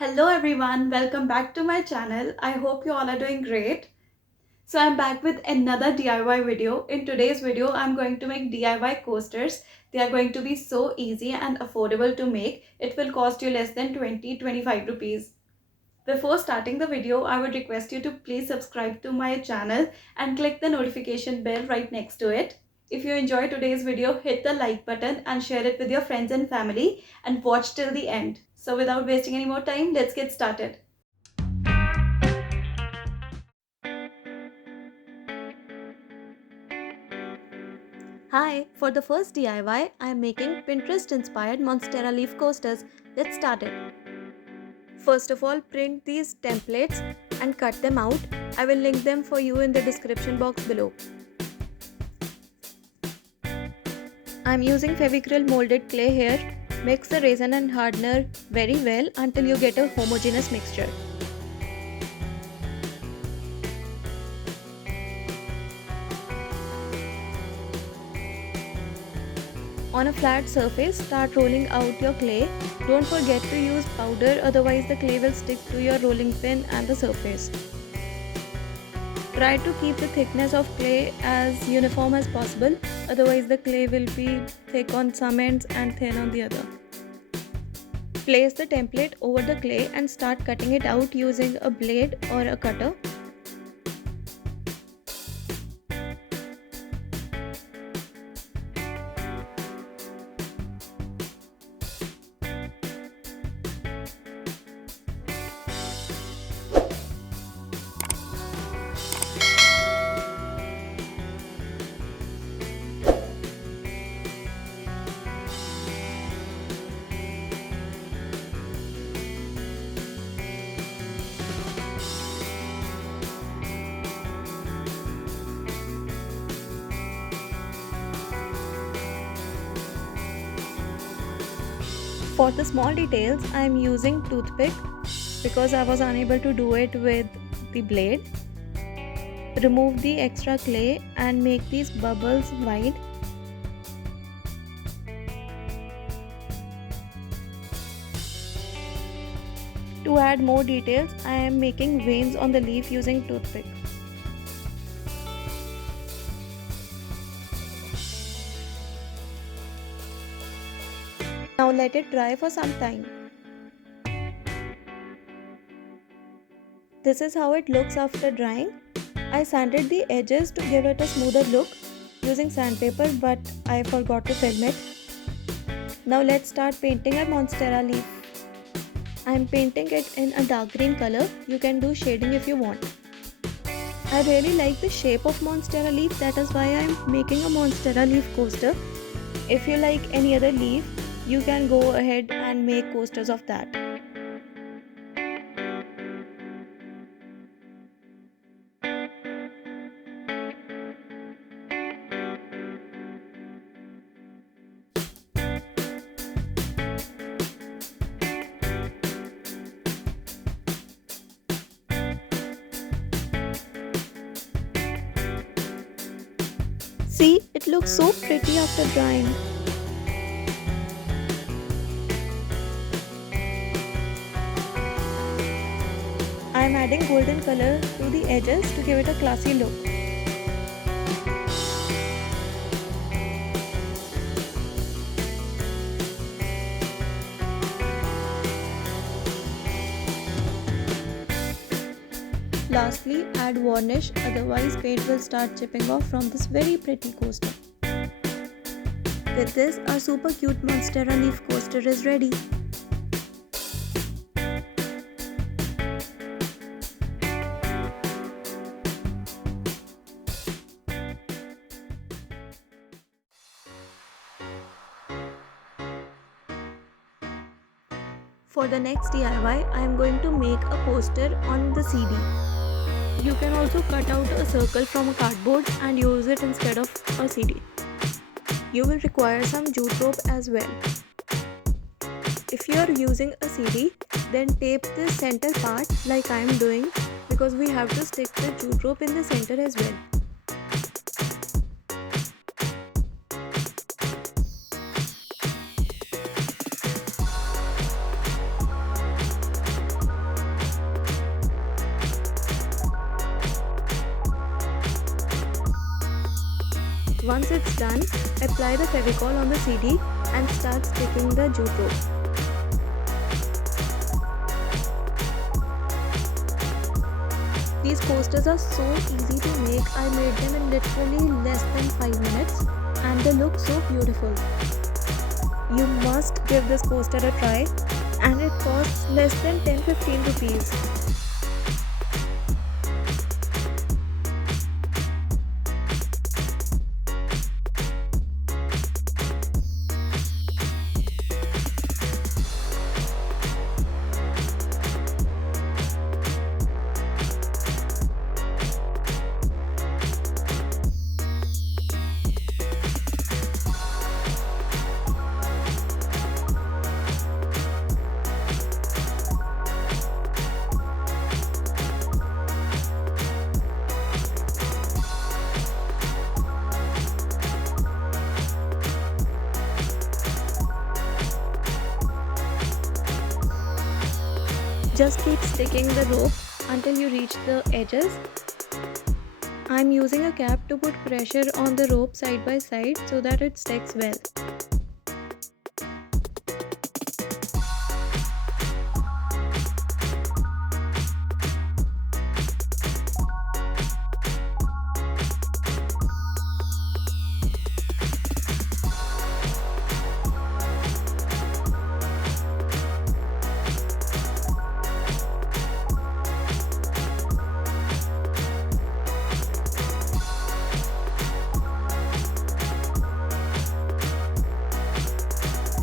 Hello everyone, welcome back to my channel. I hope you all are doing great. So I'm back with another DIY video. In today's video, I'm going to make DIY coasters. They are going to be so easy and affordable to make. It will cost you less than 20-25 rupees. Before starting the video, I would request you to please subscribe to my channel and click the notification bell right next to it. If you enjoyed today's video, hit the like button and share it with your friends and family and watch till the end. So without wasting any more time, let's get started. Hi, for the first DIY, I am making Pinterest inspired Monstera leaf coasters. Let's start it. First of all, print these templates and cut them out. I will link them for you in the description box below. I am using Fevicryl molded clay here. Mix the resin and hardener very well until you get a homogeneous mixture. On a flat surface, start rolling out your clay. Don't forget to use powder, otherwise the clay will stick to your rolling pin and the surface. Try to keep the thickness of clay as uniform as possible, otherwise the clay will be thick on some ends and thin on the other. Place the template over the clay and start cutting it out using a blade or a cutter. For the small details, I am using toothpick because I was unable to do it with the blade. Remove the extra clay and make these bubbles wide. To add more details, I am making veins on the leaf using toothpick. Now let it dry for some time. This is how it looks after drying. I sanded the edges to give it a smoother look using sandpaper, but I forgot to film it. Now let's start painting our Monstera leaf. I am painting it in a dark green color. You can do shading if you want. I really like the shape of Monstera leaf, that is why I am making a Monstera leaf coaster. If you like any other leaf, you can go ahead and make coasters of that. See, it looks so pretty after drying. I am adding golden color to the edges to give it a classy look. Lastly, add varnish, otherwise paint will start chipping off from this very pretty coaster. With this, our super cute Monstera leaf coaster is ready. For the next DIY, I am going to make a coaster on the CD. You can also cut out a circle from a cardboard and use it instead of a CD. You will require some jute rope as well. If you are using a CD, then tape the center part like I am doing, because we have to stick the jute rope in the center as well. Once it's done, apply the Fevicol on the CD and start sticking the jute rope. These coasters are so easy to make. I made them in literally less than 5 minutes and they look so beautiful. You must give this coaster a try, and it costs less than 10-15 rupees. Just keep sticking the rope until you reach the edges. I'm using a cap to put pressure on the rope side by side so that it sticks well.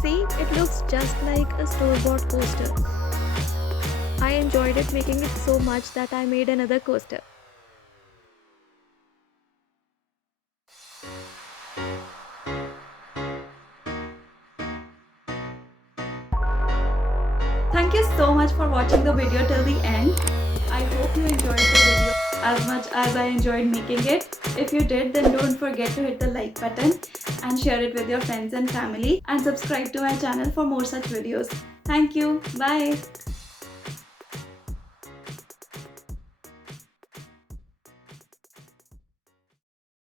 See, it looks just like a store-bought coaster. I enjoyed it making it so much that I made another coaster. Thank you so much for watching the video till the end. I hope you enjoyed the video as much as I enjoyed making it. If you did, then don't forget to hit the like button and share it with your friends and family, and subscribe to my channel for more such videos. Thank you. Bye.